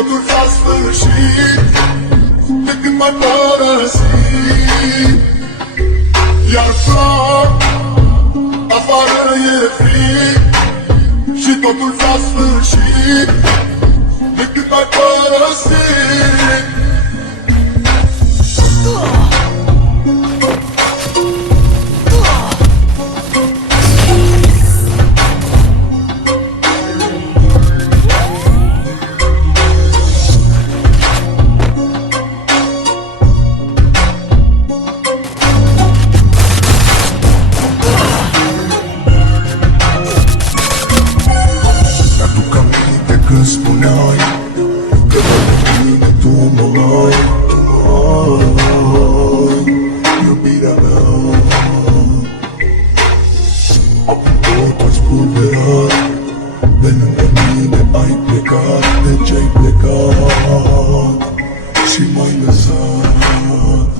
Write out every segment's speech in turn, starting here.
totul s-a sfârșit de când m-ai părăsit. Iar foc, afară e frig și totul s-a sfârșit de când m-ai părăsit. Când spuneai că de mine tu mă ai, iubirea mea. Acum tot aș spulberat, pe lângă mine ai plecat. De ce-ai plecat și m-ai lăsat?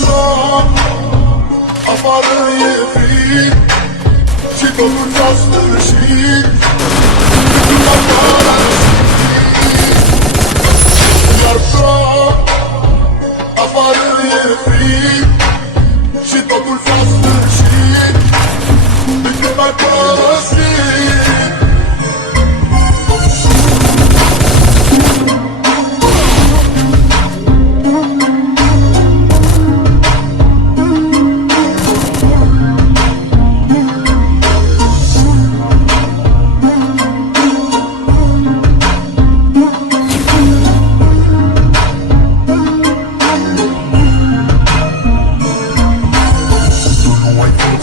Foc, afară e frig și totul s-a sfârșit. Iar foc, afară e frig și totul s-a sfârșit de când m-ai părăsit.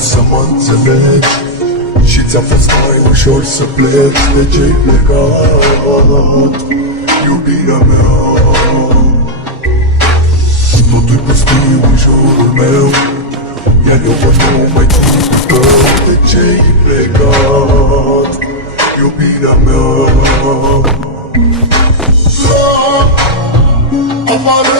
Să mă înțelegi și ți-a fost mai ușor să pleci. De ce-ai plecat, iubirea mea? Totul-i pustiu în jurul meu, iar eu mă nu mai țin cu tău. De ce-ai plecat, iubirea mea? Afară